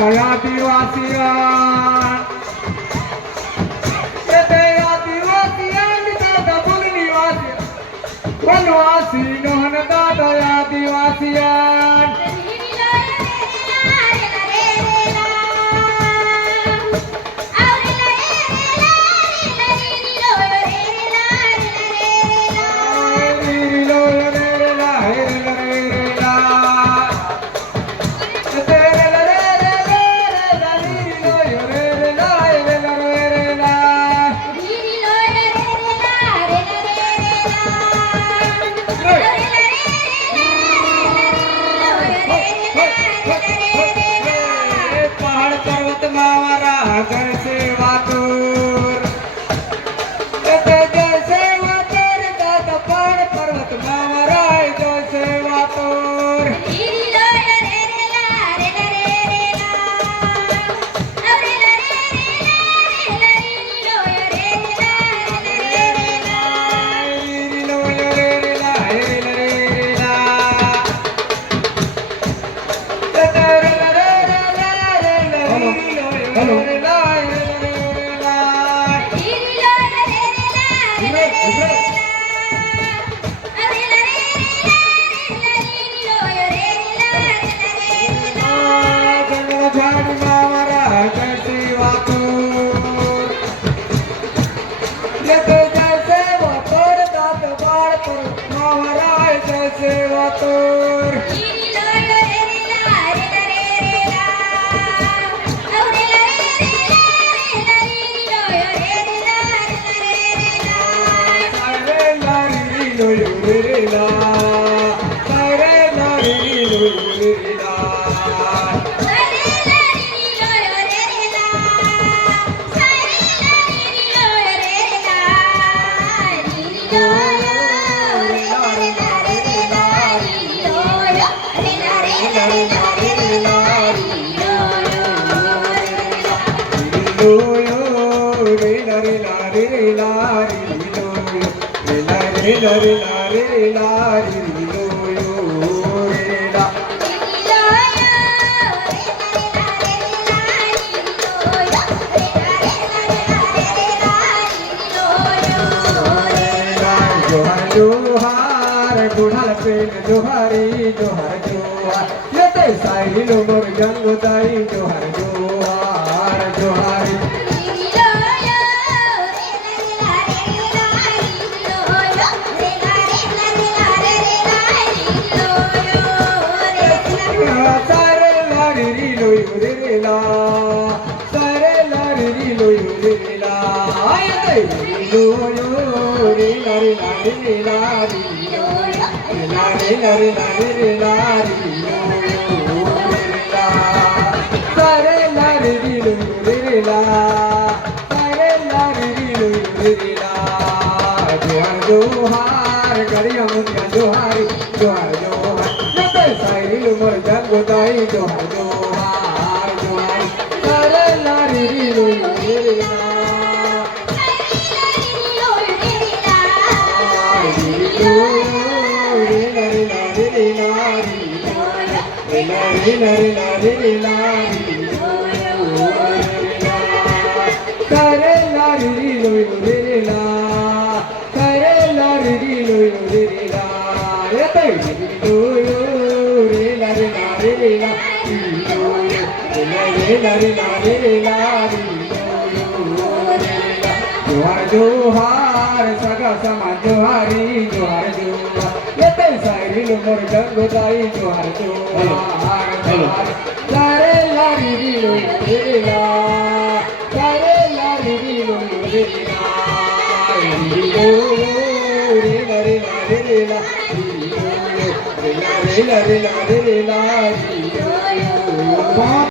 આદિવાસીયા તે આદિવાસીયા દાદા નિવાસી વનવાસી નોહન દાદા આદિવાસીયા जोहार गुढ़ाल पेन जोहारी जोहार जोहार ये ते साइल मोर गंगोदाई जोहार जोहार जोहारी सारे लारी लो रे ला सारे लारी लो रे ला ये ते लो रे लारी लारी लारी लारी लारी लारी लारी सारे लारी लो रे ला सारे लारी लो रे ला जोहार जोहार करिया मुनिया जोहारी जोहार जोहार नते साइल मोर गंगोदाई जोहार जोहार जोहार सारे लारी लो रे ला करे लारी लो रे ला करे लारी लो रे ला ये ते लो रे लारी लारी ला रे लारी लारी ला जोहार जोहार सगा समा जोहारी जोहार जोहार ये ते साइल मोर गंगोदाई जोहार जोहार सारे लारी लो रे ला सारे लारी लो रे ला लो रे लारी लारी ला रे ला रे ला रे ला